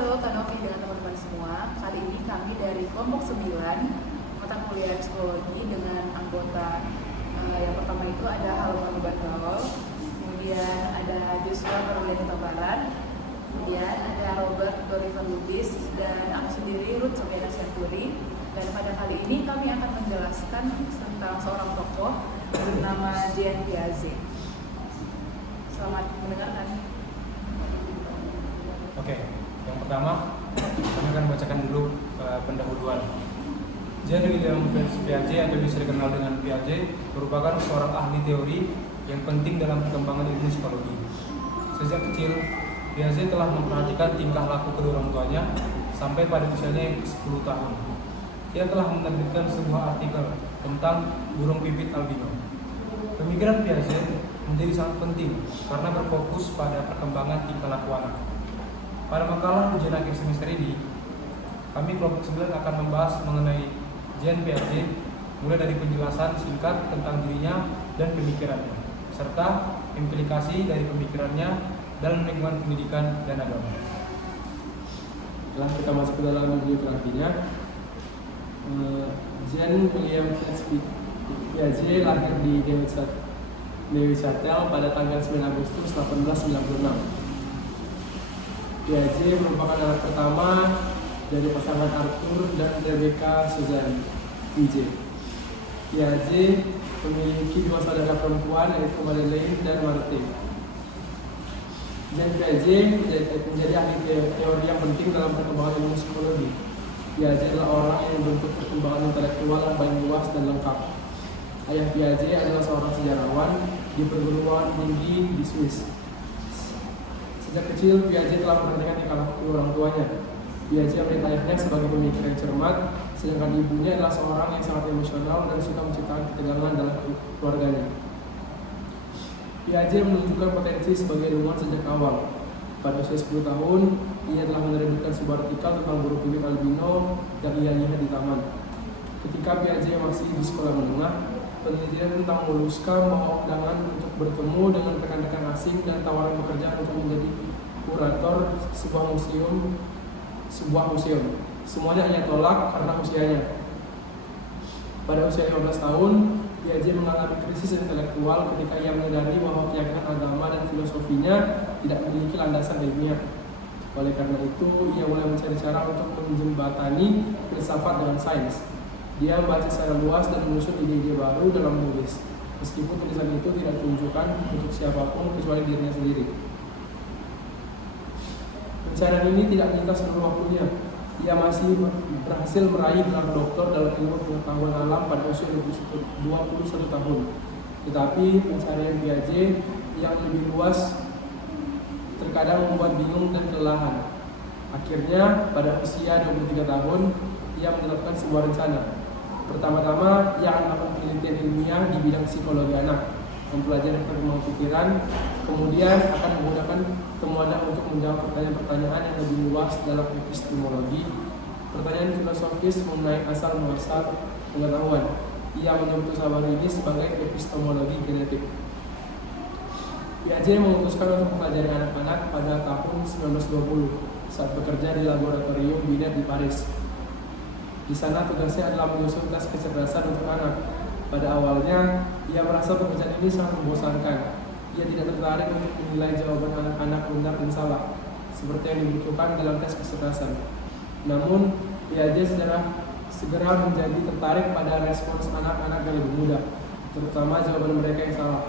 Halo Kak Novi dan teman-teman semua. Kali ini kami dari kelompok 9 mata kuliah psikologi dengan anggota yang pertama itu ada Halman Bandol, kemudian ada Joshua Karolian Tabaran, kemudian ada Robert Dorivan Lubis, dan aku sendiri Ruth Sofiana Syanturi. Dan pada kali ini kami akan menjelaskan tentang seorang tokoh bernama Jean Piaget. Selamat mendengarkan. Oke, yang pertama kami akan bacakan dulu pendahuluan. Jean William Piaget atau bisa dikenal dengan Piaget merupakan seorang ahli teori yang penting dalam perkembangan ilmu psikologi. Sejak kecil, Piaget telah memperhatikan tingkah laku kedua orang tuanya sampai pada usianya yang ke-10 tahun. Ia telah menerbitkan sebuah artikel tentang burung pipit albino. Pemikiran Piaget menjadi sangat penting karena berfokus pada perkembangan tingkah laku anak. Pada makalah ujian akhir semester ini, kami kelompok 9 akan membahas mengenai Jean Piaget, mulai dari penjelasan singkat tentang dirinya dan pemikirannya, serta implikasi dari pemikirannya dalam lingkungan pendidikan dan agama. Setelah kita masuk ke dalam biografinya, Jean William Piaget lahir di Neuchâtel pada tanggal 9 Agustus 1896. Piaget merupakan anak pertama dari pasangan Arthur dan Rebecca Suzanne Piaget. Piaget memiliki dua saudara perempuan yaitu Madeleine dan Marthe. Jean Piaget menjadi ahli teori yang penting dalam perkembangan ilmu psikologi. Piaget adalah orang yang membentuk perkembangan intelektual yang paling luas dan lengkap. Ayah Piaget adalah seorang sejarawan di perguruan tinggi di Swiss. Sejak kecil, Piaget telah memperhatikan tingkah laku orang tuanya. Piaget melihat ayahnya sebagai pemikir yang cermat, sedangkan ibunya adalah seorang yang sangat emosional dan suka menciptakan ketegangan dalam keluarganya. Piaget menunjukkan potensi sebagai ilmuwan sejak awal. Pada usia 10 tahun, ia telah menerbitkan sebuah artikel tentang burung pipit albino yang ia lihat di taman. Ketika Piaget masih di sekolah menengah, penelitian tentang moluska membawa undangan untuk bertemu dengan rekan-rekan asing dan tawaran pekerjaan untuk menjadi kurator sebuah museum. Semuanya ia tolak karena usianya. Pada usia 15 tahun, Piaget mengalami krisis intelektual ketika ia menyadari bahwa keyakinan agama dan filosofinya tidak memiliki landasan ilmiah. Oleh karena itu, ia mulai mencari cara untuk menjembatani filsafat dengan sains. Dia membaca secara luas dan menyusun ide-ide baru dalam menulis, meskipun tulisan itu tidak ditunjukkan untuk siapapun kecuali dirinya sendiri. Pencarian ini tidak menyita seluruh waktunya. Ia masih berhasil meraih gelar doktor dalam ilmu pengetahuan alam pada usia 21 tahun. Tetapi pencarian Piaget yang lebih luas terkadang membuat bingung dan kelelahan. Akhirnya, pada usia 23 tahun, ia menetapkan sebuah rencana. Pertama-tama, ia akan melakukan penelitian ilmiah di bidang psikologi anak, mempelajari perkembangan pikiran, kemudian akan menggunakan temuannya untuk menjawab pertanyaan-pertanyaan yang lebih luas dalam epistemologi, pertanyaan filosofis mengenai asal-muasal pengetahuan. Ia menyebut usaha ini sebagai epistemologi genetik. Piaget memutuskan untuk mempelajari anak-anak pada tahun 1920 saat bekerja di laboratorium Binet di Paris. Di sana tugasnya adalah menyusun tes kecerdasan untuk anak. Pada awalnya, ia merasa pekerjaan ini sangat membosankan. Ia tidak tertarik untuk menilai jawaban anak-anak benar dan salah, seperti yang dibutuhkan dalam tes kecerdasan. Namun, Piaget segera menjadi tertarik pada respons anak-anak yang lebih muda, terutama jawaban mereka yang salah.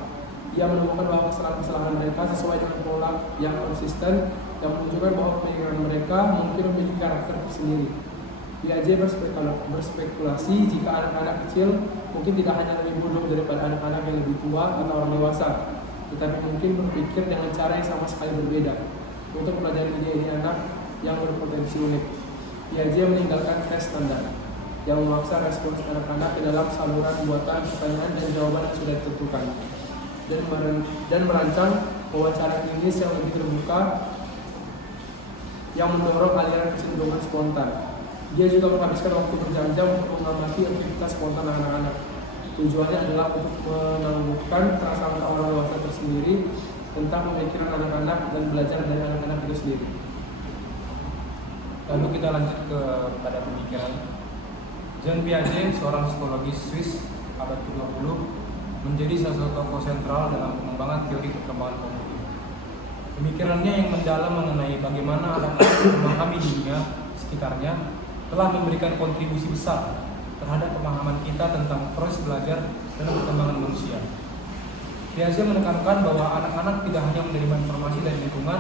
Ia menemukan bahwa kesalahan-kesalahan mereka sesuai dengan pola yang konsisten, yang menunjukkan bahwa pemikiran mereka mungkin memiliki karakter tersendiri. Piaget berspekulasi jika anak-anak kecil mungkin tidak hanya lebih bodoh daripada anak-anak yang lebih tua atau orang dewasa, tetapi mungkin berpikir dengan cara yang sama sekali berbeda. Untuk mempelajari ide-ide anak yang berpotensi unik, Piaget meninggalkan tes standar yang memaksa respons anak-anak ke dalam saluran buatan pertanyaan dan jawaban yang sudah ditentukan, dan merancang wawancara klinis yang lebih terbuka yang mendorong aliran kecenderungan spontan. Dia juga menghabiskan waktu berjam-jam untuk mengamati aktivitas spontan anak-anak. Tujuannya adalah untuk menangguhkan perasaan orang dewasa tersendiri tentang pemikiran anak-anak dan belajar dari anak-anak itu sendiri. Lalu kita lanjut pada pemikiran. Jean Piaget, seorang psikologis Swiss abad ke-20, menjadi salah satu tokoh sentral dalam pengembangan teori perkembangan kognitif. Pemikirannya yang mendalam mengenai bagaimana anak-anak memahami dunia sekitarnya telah memberikan kontribusi besar terhadap pemahaman kita tentang proses belajar dan perkembangan manusia. Piaget menekankan bahwa anak-anak tidak hanya menerima informasi dari lingkungan,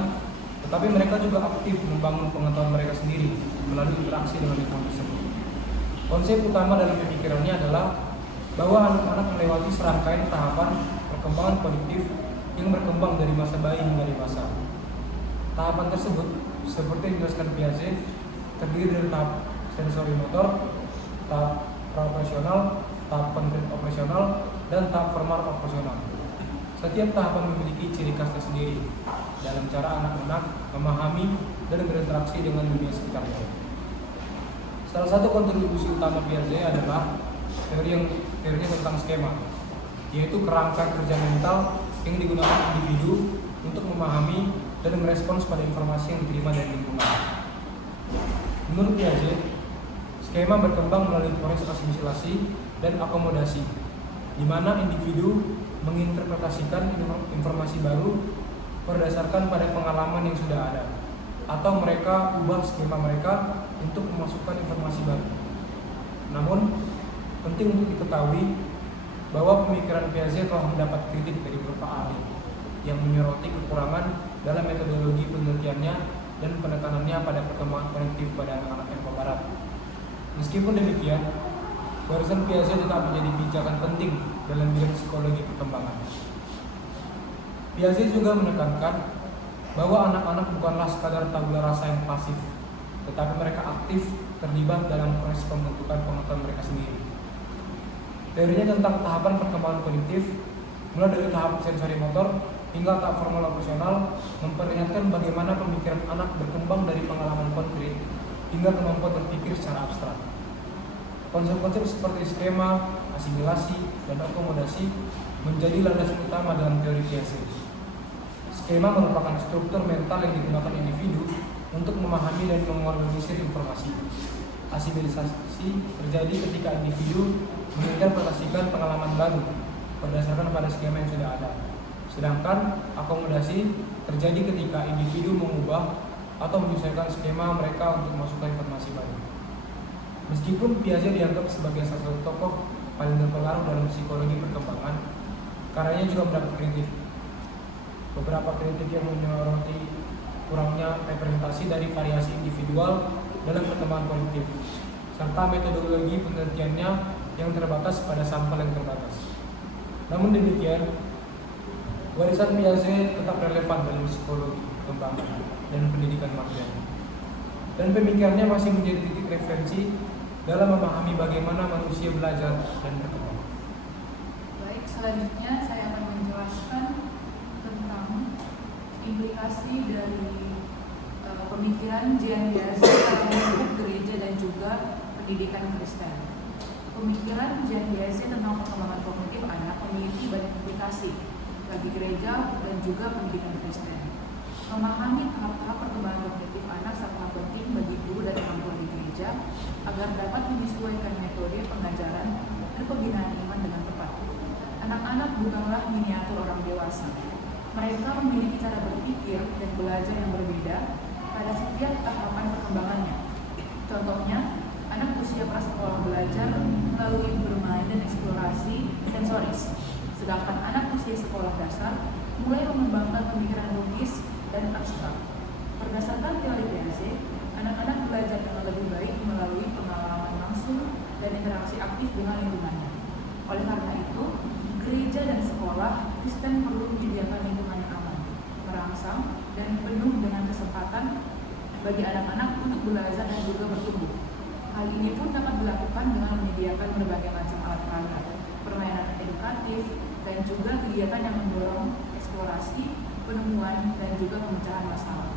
tetapi mereka juga aktif membangun pengetahuan mereka sendiri melalui interaksi dengan lingkungan tersebut. Konsep utama dalam pemikirannya adalah bahwa anak-anak melewati serangkaian tahapan perkembangan kognitif yang berkembang dari masa bayi hingga dewasa. Tahapan tersebut, seperti yang dijelaskan Piaget, terdiri dari tahap sensori motor, tahap pra-operasional, tahap konkret operasional, dan tahap formal operasional. Setiap tahapan memiliki ciri khas tersendiri dalam cara anak-anak memahami dan berinteraksi dengan dunia sekitarnya. Salah satu kontribusi utama Piaget adalah teorinya tentang skema, yaitu kerangka kerja mental yang digunakan individu untuk memahami dan merespons pada informasi yang diterima dari lingkungan. Menurut Piaget, skema berkembang melalui proses asimilasi dan akomodasi, di mana individu menginterpretasikan informasi baru berdasarkan pada pengalaman yang sudah ada, atau mereka ubah skema mereka untuk memasukkan informasi baru. Namun, penting untuk diketahui bahwa pemikiran Piaget telah mendapat kritik dari beberapa ahli yang menyoroti kekurangan dalam metodologi penelitiannya dan penekanannya pada perkembangan kognitif pada anak-anak Eropa Barat. Meskipun demikian, warisan Piaget tetap menjadi pijakan penting dalam bidang psikologi perkembangan. Piaget juga menekankan bahwa anak-anak bukanlah sekadar tabula rasa yang pasif, tetapi mereka aktif terlibat dalam proses pembentukan pengetahuan mereka sendiri. Teorinya tentang tahapan perkembangan kognitif, mulai dari tahap sensori motor hingga tahap formal operasional, memperlihatkan bagaimana pemikiran anak berkembang dari pengalaman konkret hingga kemampuan berpikir secara abstrak. Konsep-konsep seperti skema, asimilasi, dan akomodasi menjadi landasan utama dalam teori Piaget. Skema merupakan struktur mental yang digunakan individu untuk memahami dan mengorganisir informasi. Asimilasi terjadi ketika individu menginterpretasikan pengalaman baru berdasarkan pada skema yang sudah ada. Sedangkan akomodasi terjadi ketika individu mengubah atau menyesuaikan skema mereka untuk memasukkan informasi baru. Meskipun Piaget dianggap sebagai salah satu tokoh paling berpengaruh dalam psikologi perkembangan, karyanya juga mendapat kritik. Beberapa kritik yang menyoroti kurangnya representasi dari variasi individual dalam perkembangan kognitif, serta metodologi penelitiannya yang terbatas pada sampel yang terbatas. Namun demikian, warisan Piaget tetap relevan dalam psikologi perkembangan dan pendidikan modern, dan pemikirannya masih menjadi titik referensi dalam memahami bagaimana manusia belajar dan berkembang. Baik, selanjutnya saya akan menjelaskan tentang implikasi dari pemikiran Jean Piaget dalam bentuk gereja dan juga pendidikan Kristen. Pemikiran Jean Piaget tentang perkembangan kognitif anak memiliki banyak implikasi bagi gereja dan juga pendidikan Kristen. Memahami tahap-tahap perkembangan kognitif anak sangat penting bagi guru dan orang tua di gereja agar dapat menyesuaikan metode pengajaran dan pembinaan iman dengan tepat. Anak-anak bukanlah miniatur orang dewasa. Mereka memiliki cara berpikir dan belajar yang berbeda pada setiap tahapan perkembangannya. Contohnya, anak usia prasekolah belajar melalui bermain dan eksplorasi sensoris, sedangkan anak usia sekolah dasar mulai mengembangkan pemikiran logis dan abstrak. Berdasarkan teori Piaget, anak-anak belajar dengan lebih baik melalui pengalaman langsung dan interaksi aktif dengan lingkungannya. Oleh karena itu, gereja dan sekolah Kristen perlu menyediakan lingkungan yang aman, merangsang, dan penuh dengan kesempatan bagi anak-anak untuk belajar dan juga bertumbuh. Hal ini pun dapat dilakukan dengan menyediakan berbagai macam alat perangkat, permainan edukatif, dan juga kegiatan yang mendorong eksplorasi, penemuan, dan juga pemecahan masalah.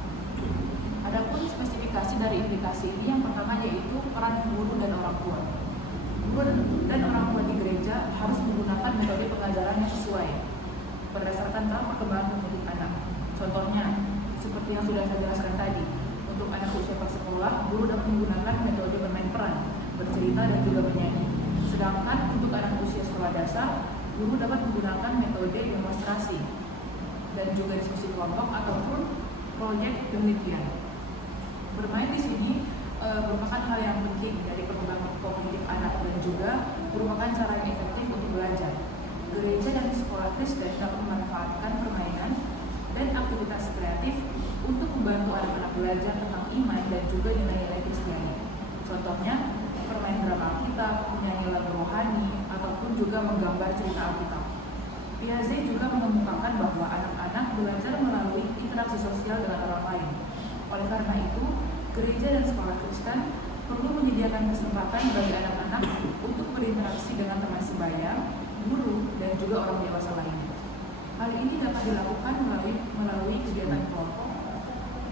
Adapun spesifikasi dari implikasi ini, yang pertama yaitu peran guru dan orang tua. Guru dan orang tua di gereja harus menggunakan metode pengajaran yang sesuai berdasarkan tahap perkembangan kognitif anak. Contohnya, seperti yang sudah saya jelaskan tadi, untuk anak usia prasekolah, guru Sedangkan untuk anak usia sekolah dasar, guru dapat menggunakan metode demonstrasi dan juga diskusi kelompok ataupun proyek penelitian. Bermain di sini merupakan hal yang penting dari perkembangan kognitif anak dan juga merupakan cara yang efektif untuk belajar. Gereja dan sekolah Kristen dapat memanfaatkan permainan dan aktivitas kreatif untuk membantu anak-anak belajar tentang iman dan juga nilai-nilai Kristiani. Contohnya, bermain drama Alkitab, menyanyi lagu rohani, ataupun juga menggambar cerita Alkitab. Piaget juga mengemukakan bahwa anak-anak belajar melalui interaksi sosial dengan orang lain. Oleh karena itu, gereja dan sekolah Kristen perlu menyediakan kesempatan bagi anak-anak untuk berinteraksi dengan teman sebaya, guru, dan juga orang dewasa lainnya. Hal ini dapat dilakukan melalui kegiatan kelompok,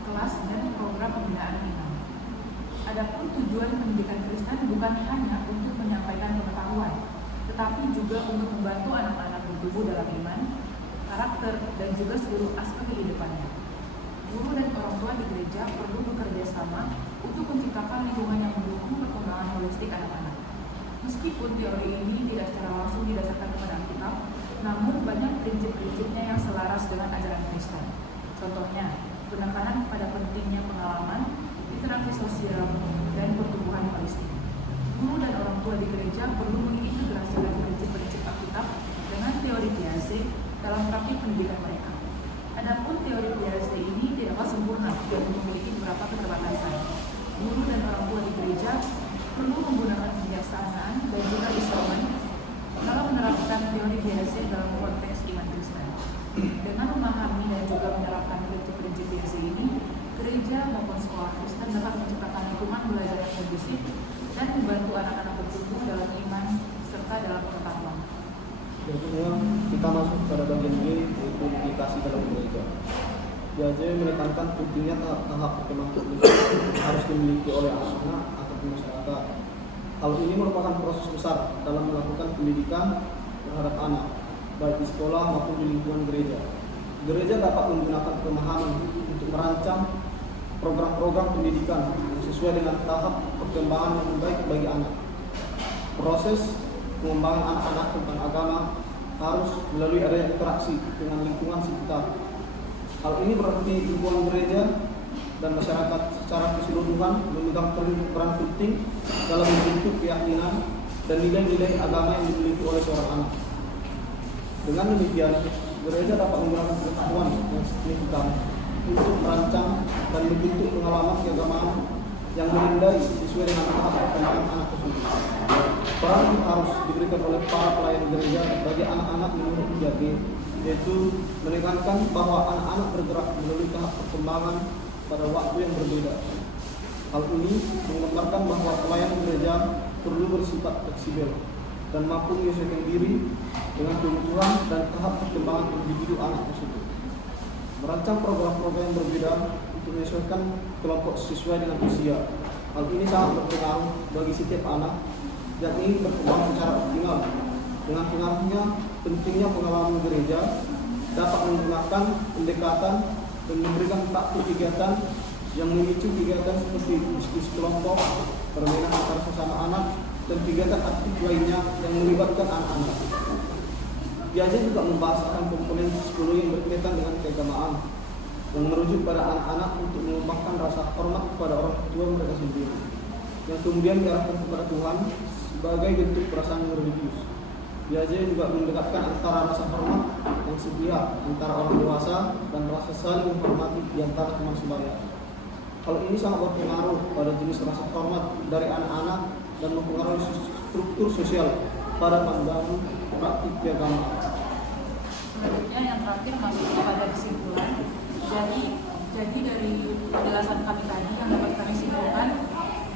kelas, dan program pembinaan iman. Adapun tujuan pendidikan Kristen bukan hanya untuk menyampaikan pengetahuan, tetapi juga untuk membantu anak-anak bertumbuh dalam iman, karakter, dan juga seluruh aspek kehidupannya. Guru dan orang tua di gereja perlu bekerja sama untuk menciptakan lingkungan yang mendukung perkembangan holistik anak-anak. Meskipun teori ini tidak secara langsung didasarkan kepada Alkitab, namun banyak prinsip-prinsipnya yang selaras dengan ajaran Kristen. Contohnya, penekanan pada pentingnya pengalaman, interaksi sosial, dan pertumbuhan holistik. Guru dan orang tua di gereja perlu mengintegrasikan prinsip-prinsip Alkitab dengan teori Piaget dalam praktik pendidikan mereka. Adapun teori Piaget ini tidaklah sempurna dan memiliki beberapa keterbatasan. Guru dan orang tua di gereja perlu menggunakan kebijaksanaan dan juga instrumen dalam menerapkan teori Piaget dalam konteks iman Kristen. Dengan memahami dan juga menerapkan prinsip-prinsip Piaget ini, gereja maupun sekolah Kristen dapat menciptakan lingkungan belajar yang kondusif dan membantu anak-anak bertumbuh dalam iman serta dalam pengetahuan. Selanjutnya kita masuk pada bagian B, yaitu implikasi dalam gereja. Piaget menekankan pentingnya tahap perkembangan kognitif harus dimiliki oleh anak-anak ataupun masyarakat. Hal ini merupakan proses besar dalam melakukan pendidikan terhadap anak, baik di sekolah maupun di lingkungan gereja. Gereja dapat menggunakan pemahaman untuk merancang program-program pendidikan yang sesuai dengan tahap perkembangan yang baik bagi anak. Proses pengembangan anak-anak tentang agama harus melalui area interaksi dengan lingkungan sekitar. Hal ini berarti lingkungan gereja dan masyarakat secara keseluruhan memegang peran penting dalam membentuk keyakinan dan nilai-nilai agama yang dimiliki oleh seorang anak. Dengan demikian, gereja dapat menggunakan pengetahuan yang signifikan untuk merancang dan membentuk pengalaman keagamaan yang menandai sesuai dengan tahap perkembangan anak tersebut. Peran itu harus diberikan oleh para pelayan gereja bagi anak-anak menurut Piaget, yaitu menekankan bahwa anak-anak bergerak melalui tahap perkembangan pada waktu yang berbeda. Hal ini menggambarkan bahwa pelayan gereja perlu bersifat fleksibel dan mampu menyesuaikan diri dengan kebutuhan dan tahap perkembangan individu anak tersebut. Merancang program-program yang berbeda untuk menyesuaikan kelompok sesuai dengan usia. Hal ini sangat berpengaruh bagi setiap anak yang ingin berkembang secara optimal. Dengan pengaruhnya, pentingnya pengalaman gereja dapat menggunakan pendekatan dan memberikan praktik kegiatan yang memicu kegiatan seperti diskusi kelompok, permainan antar sesama anak, dan kegiatan aktif lainnya yang melibatkan anak-anak. Piaget juga membahas tentang komponen psikologi yang berkaitan dengan keagamaan yang merujuk pada anak-anak untuk mengembangkan rasa hormat kepada orang tua mereka sendiri, yang kemudian diarahkan kepada Tuhan sebagai bentuk perasaan religius. Piaget juga mendekatkan antara rasa hormat yang sepihak antara orang dewasa dan rasa saling menghormati di antara teman sebaya. Hal ini sangat berpengaruh pada jenis rasa hormat dari anak-anak dan mempengaruhi struktur sosial pada pandangan praktik keagamaan. Selanjutnya yang terakhir masuk kepada kesimpulan. Jadi dari penjelasan kami tadi yang dapat kami simpulkan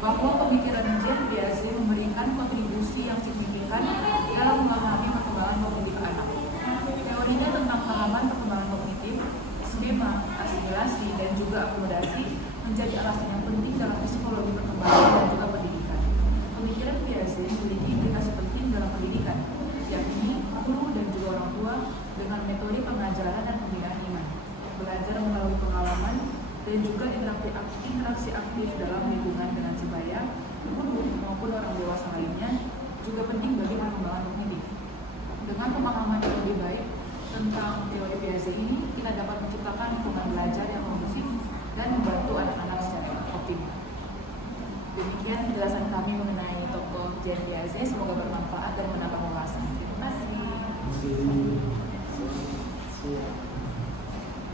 bahwa pemikiran Jean Piaget memberikan kontribusi yang signifikan dalam memahami perkembangan kognitif anak. Teorinya tentang pemahaman perkembangan kognitif, skema, asimilasi, dan juga akomodasi menjadi alasan yang penting dalam psikologi perkembangan dan juga pendidikan. Pemikiran Piaget memiliki implikasi penting dalam pendidikan, yakni guru dan juga orang tua dengan metode pengajaran dan pembinaan iman, belajar melalui pengalaman, dan juga interaksi aktif dalam lingkungan dengan sebaya, guru maupun orang dewasa lainnya juga penting bagi dengan pemahaman yang lebih baik tentang teori Piaget ini, kita dapat menciptakan lingkungan belajar yang kondusif dan membantu anak-anak secara optimal. Demikian penjelasan kami mengenai tokoh Jean Piaget. Semoga bermanfaat dan menambah wawasan. Terima kasih. Siap.